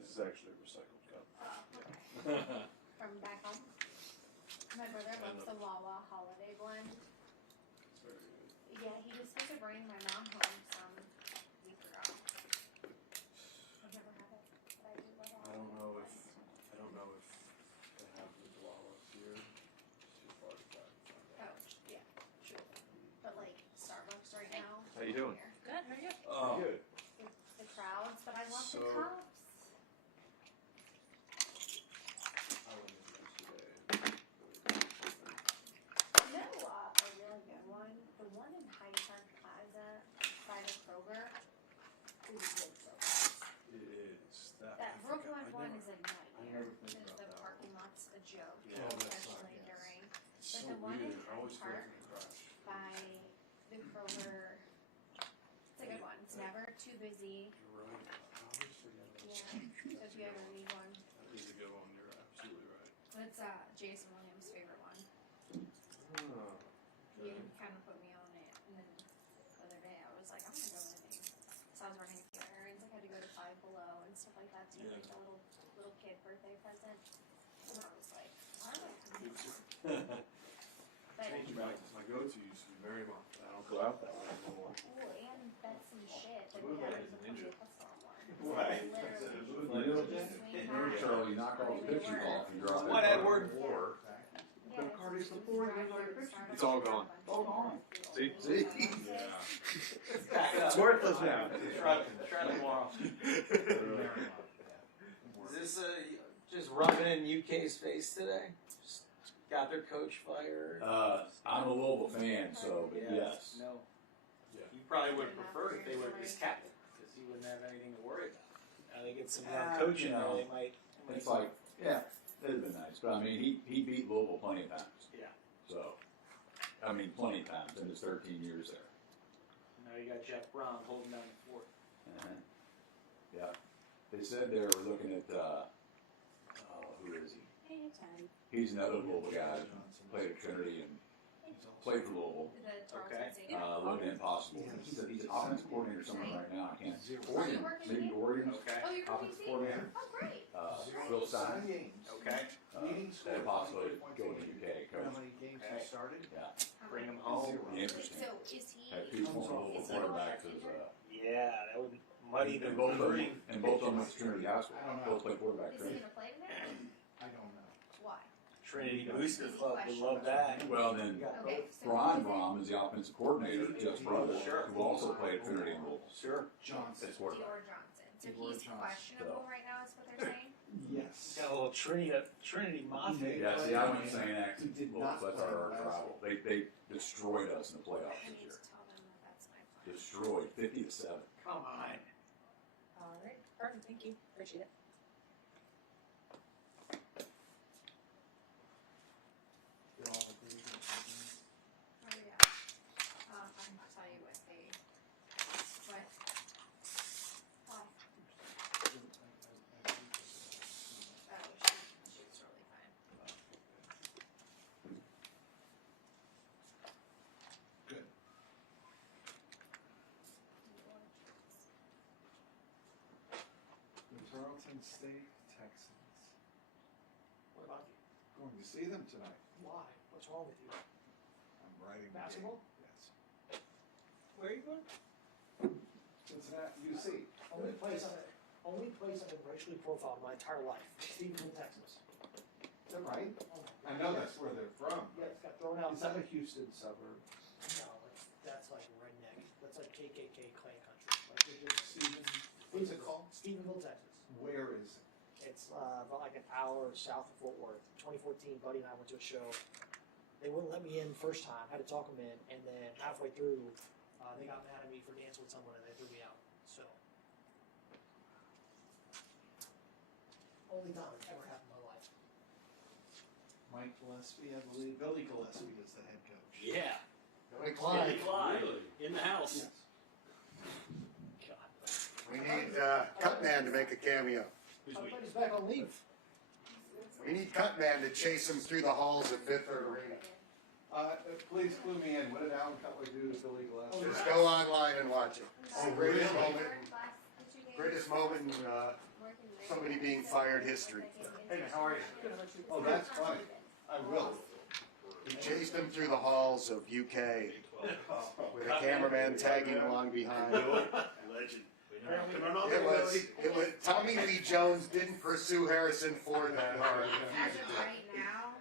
This is actually a recycled cup. Okay. From back home. My brother loves the Wawa holiday blend. It's very good. Yeah, he was supposed to bring my mom home some. We forgot. I've never had it, but I do love it. I don't know if they have the Chihuahuas here. It's too far to try to find out. Oh, yeah, sure. But like Starbucks right now. How you doing? Here. Good, how are you? Oh, Good. The crowds, but I love the So- cups. I went in yesterday. No, a really good one. The one in Hyde Park Plaza by the Kroger is good so far. It is. That Brooklyn one is a I nightmare never think because about the that parking lot's a joke, Yeah, that's especially fine, yes. during It's But so the one in weird. I always feel Hyde like in a crash. by the Kroger. It's a good one. It's never too busy. You're right. I always forget about Yeah. that. So if you ever need one, That is a good one. You're absolutely right. that's Jason Williams' favorite one. Oh, He okay. kind of put me on it, and then the other day I was like, I'm gonna go in and so I was running a few errands. I had to go to Five Below and stuff like that to get like a little kid birthday present. And I was like, all right. But Change back. My go-to used to be very much. I don't go out that way anymore. ooh, and that's some shit. Like Move we had like a a ninja. custom one. Right. Literally, just swing by. Charlie, knock all the pictures off and drop What, it. Edward? Yeah, The card is just before you drive got through, your start It's up all with a gone. bunch All of gone. people. See? See? Yeah. It's worthless now. Try tomorrow. Really. Is this just rubbing in UK's face today? Just got their coach fired. I'm a Louisville fan, so, but yes. No. Yeah. You probably would have preferred if they were his captain, because he wouldn't have anything to worry about. Now they get some young coaching, you know, they might. It's like, yeah, it'd have been nice. But I mean, he beat Louisville plenty of times. Yeah. So, I mean, plenty of times in his 13 years there. Now you got Jeff Brown holding down the fort. Yeah. They said they were looking at, who is he? Hey, it's Annie. He's another Louisville guy. Played at Trinity and played for Louisville. The Charleston Okay. Stadium. Looked impossible. He's an offensive coordinator somewhere right now. I can't. Are Oregon, you working maybe here? Oregon. Okay. Oh, you're from Offensive DC? coordinator. Oh, great. Phil Stein. Okay. That possibility to go to UK How coach. many games Okay. he started? Yeah. Bring him home. Be interesting. So is he? Had two former Louisville Is he quarterbacks going as Yeah, that would muddy the and both of recruiting. them, and both of them went to Trinity High School. I don't know. Both played quarterback Is he training. gonna play today? I don't know. Why? Trinity Booster Club would love that. Well, then You got Okay. both. So Brian Brom is the offensive coordinator, Jeff's brother, Sure. who also played at Trinity and Louisville. Sure. Johnson. As quarterback. Dior Johnson. So Dior he's Johnson. questionable right now, is what they're saying. Yes. Got a little Trinity Mafia. Yeah, see, I went to St. X He and did Louisville, not so that's play our last rival. They destroyed us in the playoffs I this need year. to tell them that that's my plan. Destroyed, 50-7. Come on. All right, perfect, thank you, appreciate it. Oh yeah. I can tell you what they. What? Why? Oh, she's totally fine. Good. The Tarleton State Texans. What about you? Going to see them tonight. Why? What's wrong with you? I'm writing the Basketball? game. Yes. Where are you going? Cincinnati, UC. Only place I've been racially profiled my entire life. Stephenville, Texas. Is that right? Oh, I know that's where they're from. Yeah, it's got thrown out. Is that a Houston suburb? No, that's like redneck. That's like KKK clan country. Like they're just Stephen, what's it called? Stephenville, Texas. Where is it? It's about like an hour south of Fort Worth. 2014, Buddy and I went to a show. They wouldn't let me in first time. Had to talk them in, and then halfway through, they got mad at me for dancing with someone, and they threw me out. So, only time it's ever happened in my life. Mike Gillespie, I believe. Billy Gillespie is the head coach. Yeah. Billy Billy Clyde. In the house. Yes. God. We need Cutman to make a cameo. Everybody's back on leave. We need Cutman to chase him through the halls of Fifth Third Arena. Please clue me in. What did Alan Cutler do to Billy Gillespie? Just go online and watch it. It's the greatest moment. Class that you gave? Greatest moment in Working there. somebody being fired history. Hey, how are you? Oh, that's funny. I will. He chased him through the halls of UK with a cameraman tagging along behind. Legend. It was Tommy Lee Jones didn't pursue Harrison Ford that hard. As of right now,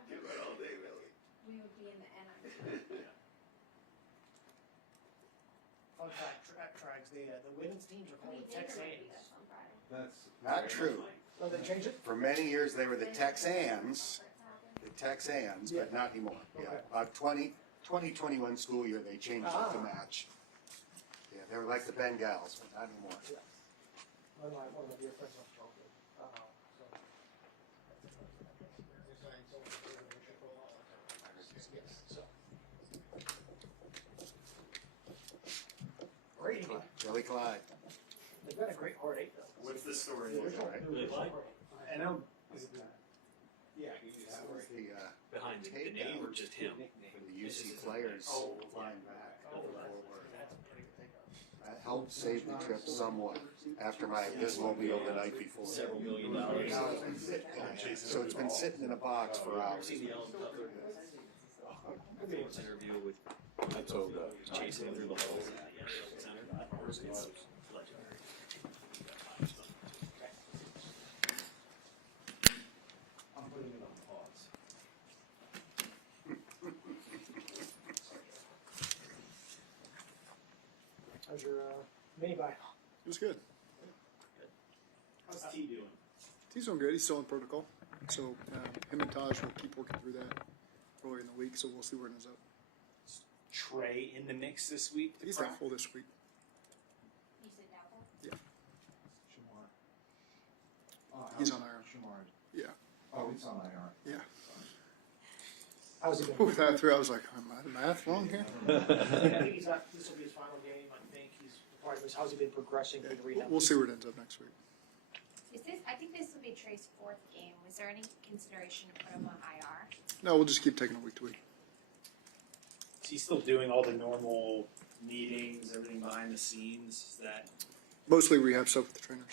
we would be in the NIT. Fun fact, Trags, the women's teams are We called the think we're gonna Texans. beat us on Friday. That's Not true. Oh, they changed it? For many years, they were the Texans, but not anymore. Yeah, about 2021 school year, they changed it to match. Yeah, they were like the Bengals, but not anymore. One of my dear friends on Charlton. Great. Billy Clyde. They've got a great hard eight though. What's the story? I know. Yeah, That was the Behind the tape name down or just him? for the UC players flying back. That helped save the trip somewhat after my abysmal meal the night before. Several $1 million. So it's been sitting in a box for hours. Interview with I told chasing through the halls at the center. It's legendary. I'm putting it on pause. How's your mini buy? It was good. How's T doing? He's doing good. He's still in protocol. So him and Taj will keep working through that early in the week. So we'll see where it ends up. Trey in the mix this week? He's doubtful this week. You said doubtful? Shamar. He's on IR. Shamar. Yeah. Oh, he's on IR. Yeah. How's he been? With that through, I was like, am I the math wrong here? I think he's not, this will be his final game. I think he's part of this. How's he been progressing through the rehab? We'll see where it ends up next week. I think this will be Trey's 4th game. Was there any consideration to put him on IR? No, we'll just keep taking it week to week. Is he still doing all the normal meetings, everything behind the scenes? Is that Mostly rehab stuff with the trainers.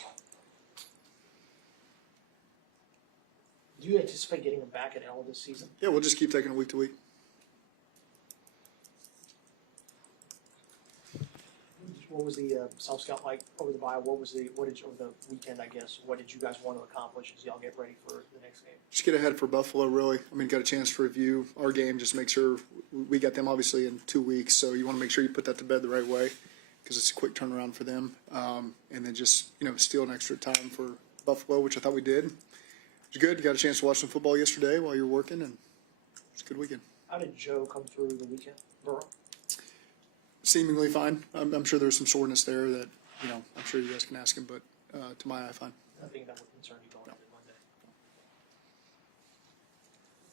Do you anticipate getting him back at the end of this season? Yeah, we'll just keep taking it week to week. What was the self scout like over the bye? Over the weekend? I guess. What did you guys want to accomplish as y'all get ready for the next game? Just get ahead for Buffalo, really. I mean, got a chance to review our game, just make sure we got them obviously in 2 weeks. So you want to make sure you put that to bed the right way because it's a quick turnaround for them. And then just, steal an extra time for Buffalo, which I thought we did. It was good. You got a chance to watch some football yesterday while you were working, and it's a good weekend. How did Joe come through the weekend? Burrow? Seemingly fine. I'm sure there's some soreness there that, I'm sure you guys can ask him, but to my eye, fine. Nothing that would concern you going into Monday.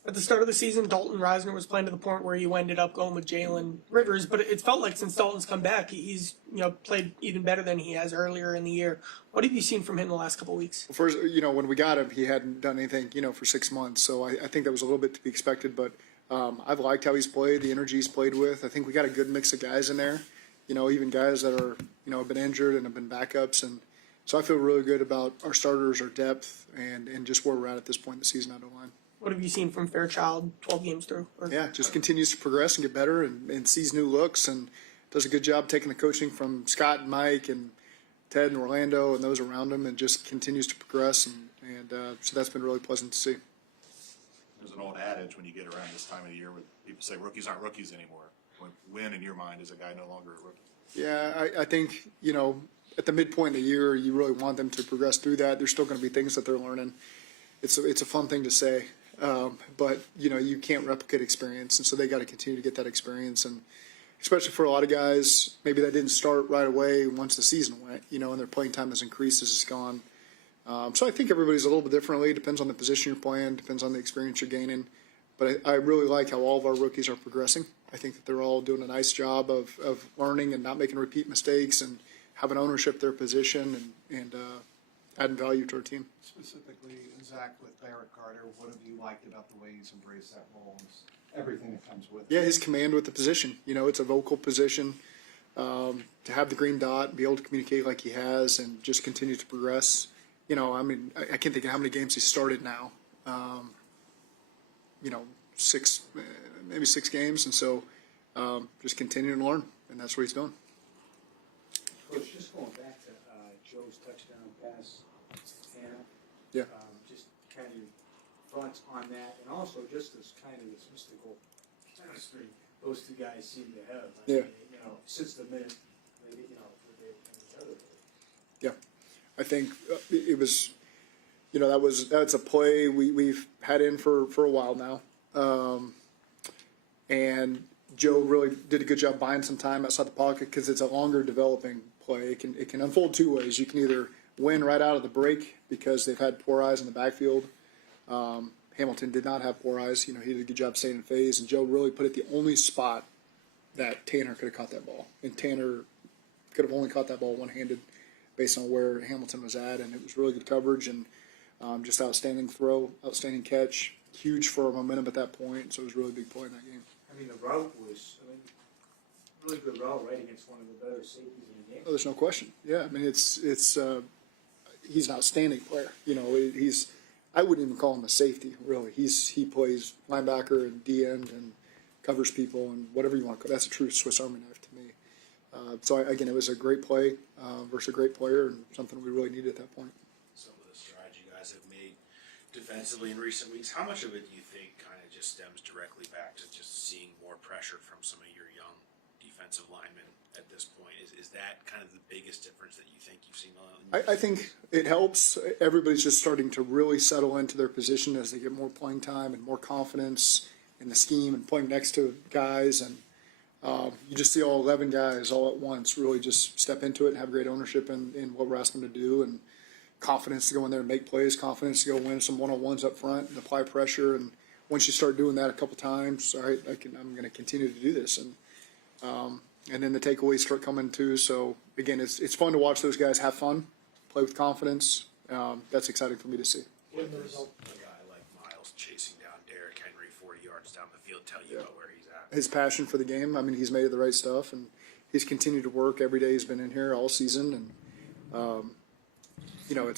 At the start of the season, Dalton Reisner was playing to the point where you ended up going with Jalen Rivers, but it felt like since Dalton's come back, he's played even better than he has earlier in the year. What have you seen from him the last couple of weeks? Well, first, when we got him, he hadn't done anything, for 6 months, so I think that was a little bit to be expected, but I've liked how he's played, the energy he's played with. I think we got a good mix of guys in there, even guys that are, have been injured and have been backups. And so I feel really good about our starters, our depth, and just where we're at this point in the season out of line. What have you seen from Fairchild 12 games through? Yeah, just continues to progress and get better and sees new looks and does a good job taking the coaching from Scott and Mike and Ted and Orlando and those around him and just continues to progress. And so that's been really pleasant to see. There's an old adage when you get around this time of the year where people say rookies aren't rookies anymore. When in your mind is a guy no longer a rookie? Yeah, I think, at the midpoint of the year, you really want them to progress through that. There's still going to be things that they're learning. It's a fun thing to say, but, you can't replicate experience, and so they got to continue to get that experience. And especially for a lot of guys, maybe that didn't start right away once the season went, and their playing time has increased as it's gone. So I think everybody's a little bit differently. Depends on the position you're playing, depends on the experience you're gaining. But I really like how all of our rookies are progressing. I think that they're all doing a nice job of learning and not making repeat mistakes and having ownership of their position and adding value to our team. Specifically, Zach, with Barrett Carter, what have you liked about the way he's embraced that role and everything that comes with it? Yeah, his command with the position. It's a vocal position. To have the green dot, be able to communicate like he has, and just continue to progress. you know, I mean, I can't think of how many games he started now. You know, maybe six games, and so just continuing to learn, and that's what he's doing. Coach, just going back to Joe's touchdown pass, Hannah. Yeah. Just kind of your thoughts on that, and also just this kind of this mystical chemistry those two guys seem to have. I mean, you know, since the minute they, you know, they each other. Yeah, I think it was, you know, that's a play we've had in for a while now, and Joe really did a good job buying some time outside the pocket because it's a longer developing play. It can unfold two ways. You can either win right out of the break because they've had poor eyes in the backfield. Hamilton did not have poor eyes. You know, he did a good job staying in phase, and Joe really put it the only spot that Tanner could have caught that ball, and Tanner could have only caught that ball one-handed based on where Hamilton was at, and it was really good coverage and just outstanding throw, outstanding catch, huge for momentum at that point. So it was a really big play in that game. I mean, the route was really good route right against one of the better safeties in the game. Oh, there's no question. Yeah, I mean, it's he's an outstanding player. You know, I wouldn't even call him a safety, really. He plays linebacker and D end and covers people and whatever you want to call it. That's a true Swiss Army knife to me. So again, it was a great play versus a great player and something we really needed at that point. Some of the strides you guys have made defensively in recent weeks, how much of it do you think kind of just stems directly back to just seeing more pressure from some of your young defensive linemen at this point? Is that kind of the biggest difference that you think you've seen? I think it helps. Everybody's just starting to really settle into their position as they get more playing time and more confidence in the scheme and playing next to guys. And you just see all 11 guys all at once really just step into it and have great ownership in what we're asking them to do, and confidence to go in there and make plays, confidence to go win some one-on-ones up front and apply pressure. And once you start doing that a couple times, all right, I'm going to continue to do this. And then the takeaways start coming too. So again, it's fun to watch those guys have fun, play with confidence. That's exciting for me to see. What does a guy like Miles chasing down Derrick Henry 40 yards down the field tell you about where he's at? His passion for the game. I mean, he's made the right stuff, and he's continued to work every day. He's been in here all season, and you know,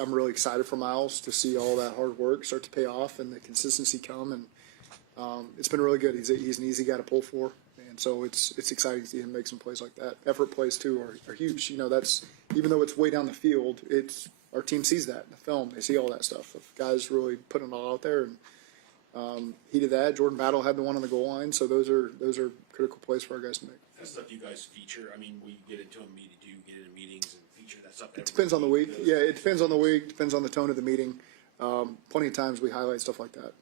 I'm really excited for Miles to see all that hard work start to pay off and the consistency come, and it's been really good. He's an easy guy to pull for. And so it's exciting to see him make some plays like that. Effort plays too are huge. You know, that's, even though it's way down the field, our team sees that in the film. They see all that stuff of guys really putting it all out there. And he did that. Jordan Battle had the one on the goal line. So those are critical plays for our guys to make. That stuff you guys feature. I mean, will you get into a meeting? Do you get into meetings and feature that stuff? It depends on the week. Yeah, it depends on the week. Depends on the tone of the meeting. Plenty of times we highlight stuff like that.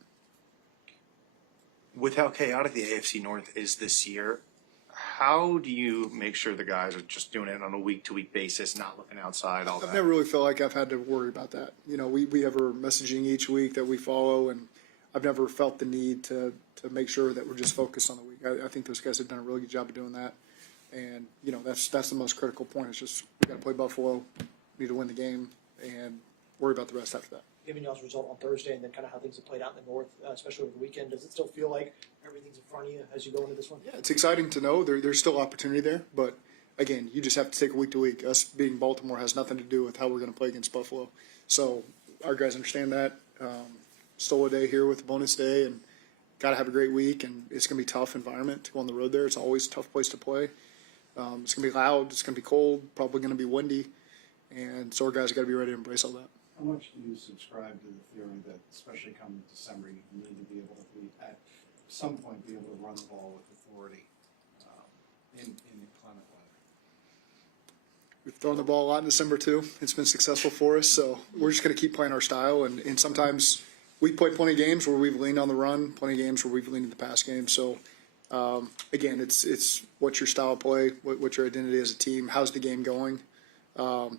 With how chaotic the AFC North is this year, how do you make sure the guys are just doing it on a week-to-week basis, not looking outside, all that? I've never really felt like I've had to worry about that. You know, we have our messaging each week that we follow, and I've never felt the need to make sure that we're just focused on the week. I think those guys have done a really good job of doing that. And, you know, that's the most critical point. It's just we got to play Buffalo, need to win the game, and worry about the rest after that. Given y'all's result on Thursday and then kind of how things have played out in the North, especially over the weekend, does it still feel like everything's in front of you as you go into this one? Yeah, it's exciting to know there's still opportunity there, but again, you just have to take it week to week. Us being Baltimore has nothing to do with how we're going to play against Buffalo. So our guys understand that. Stole a day here with a bonus day, and got to have a great week. And it's going to be a tough environment to go on the road there. It's always a tough place to play. It's going to be loud. It's going to be cold. Probably going to be windy, and so our guys got to be ready to embrace all that. How much do you subscribe to the theory that, especially come December, you need to be able to at some point be able to run the ball with authority in inclement weather? We've thrown the ball a lot in December too. It's been successful for us, so we're just going to keep playing our style. And sometimes we play plenty of games where we've leaned on the run, plenty of games where we've leaned in the pass game. So again, it's what's your style of play, what's your identity as a team, how's the game going.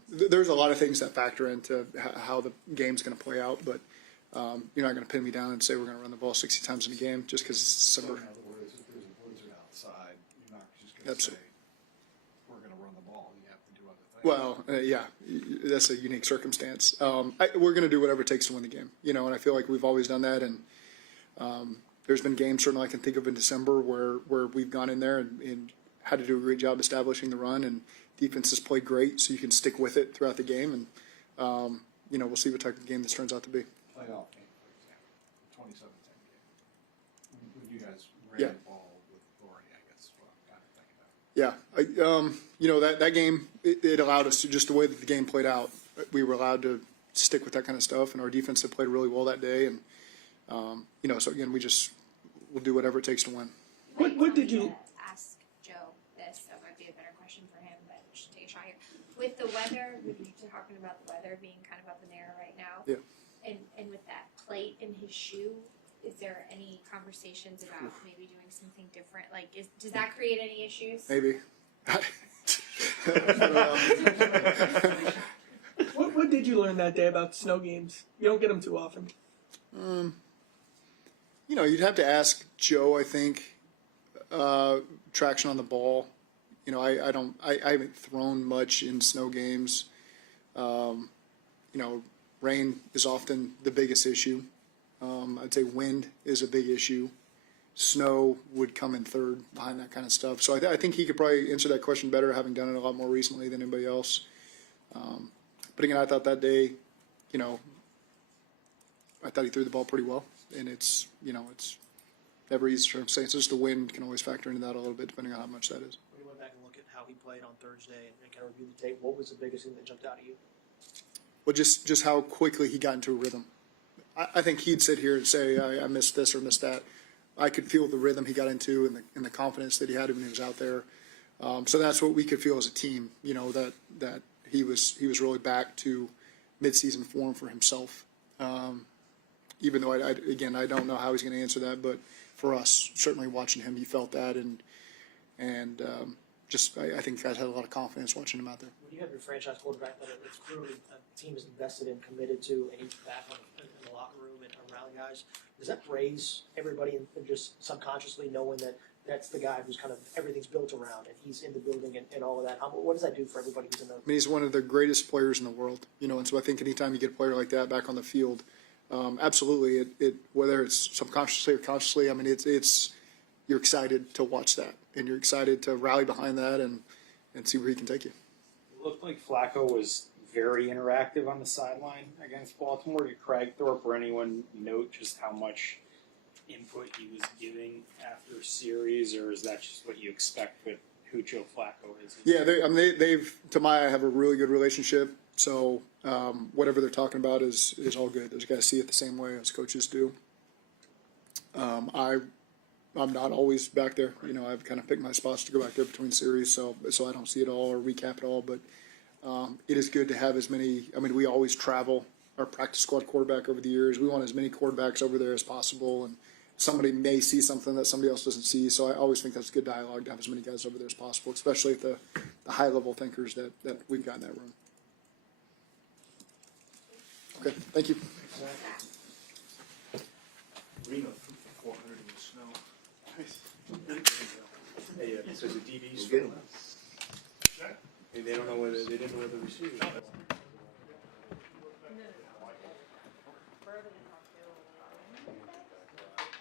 There's a lot of things that factor into how the game's going to play out, but you're not going to pin me down and say we're going to run the ball 60 times in a game just because it's December. So in other words, if there's a blizzard outside, you're not just going to say we're going to run the ball. You have to do other things. Well, yeah, that's a unique circumstance. We're going to do whatever it takes to win the game, you know, and I feel like we've always done that. And there's been games certainly I can think of in December where we've gone in there and had to do a great job establishing the run, and defense has played great, so you can stick with it throughout the game. And we'll see what type of game this turns out to be. Playoff game, for example, 27-10 game. When you guys ran Yeah. the ball with authority, I guess, is what I'm kind of thinking of. Yeah, that game, it allowed us to, just the way that the game played out, we were allowed to stick with that kind of stuff, and our defense had played really well that day, and, so again, we'll do whatever it takes to win. What did you? Ask Joe this. That might be a better question for him, but just take a shot here. With the weather, we were talking about the weather being kind of up in the air right now. Yeah. And with that plate in his shoe, is there any conversations about maybe doing something different? Like, does that create any issues? Maybe. What did you learn that day about the snow games? You don't get them too often. You'd have to ask Joe, I think, traction on the ball. I haven't thrown much in snow games. Rain is often the biggest issue. I'd say wind is a big issue. Snow would come in third behind that kind of stuff. So I think he could probably answer that question better, having done it a lot more recently than anybody else. But again, I thought that day, I thought he threw the ball pretty well. And it's never easy to say. It's just the wind can always factor into that a little bit, depending on how much that is. When you went back and look at how he played on Thursday and kind of review the tape, what was the biggest thing that jumped out at you? Well, just how quickly he got into a rhythm. I think he'd sit here and say, I missed this or missed that. I could feel the rhythm he got into and the confidence that he had when he was out there. So that's what we could feel as a team, that he was really back to midseason form for himself. Even though, I don't know how he's going to answer that, but for us, certainly watching him, he felt that, and I think guys had a lot of confidence watching him out there. When you have your franchise quarterback that it's clearly a team is invested in, committed to, and he's back in the locker room and around guys, does that raise everybody and just subconsciously knowing that that's the guy who's kind of everything's built around and he's in the building and all of that? What does that do for everybody who's in the? I mean, he's one of the greatest players in the world, and so I think anytime you get a player like that back on the field, absolutely, it whether it's subconsciously or consciously, I mean, it's you're excited to watch that, and you're excited to rally behind that and see where he can take you. It looked like Flacco was very interactive on the sideline against Baltimore. Did Craig Thorpe or anyone note just how much input he was giving after series, or is that just what you expect with who Joe Flacco is? Yeah, they've to my eye have a really good relationship. So whatever they're talking about is all good. Those guys see it the same way as coaches do. I'm not always back there. I've kind of picked my spots to go back there between series, so I don't see it all or recap it all. But it is good to have as many. I mean, we always travel our practice squad quarterback over the years. We want as many quarterbacks over there as possible, and somebody may see something that somebody else doesn't see. So I always think that's good dialogue to have as many guys over there as possible, especially at the high level thinkers that we've got in that room. Okay, thank you. Reno threw for 400 in the snow. Hey, so the DBs. We'll get him. They don't know whether they didn't know whether the receivers.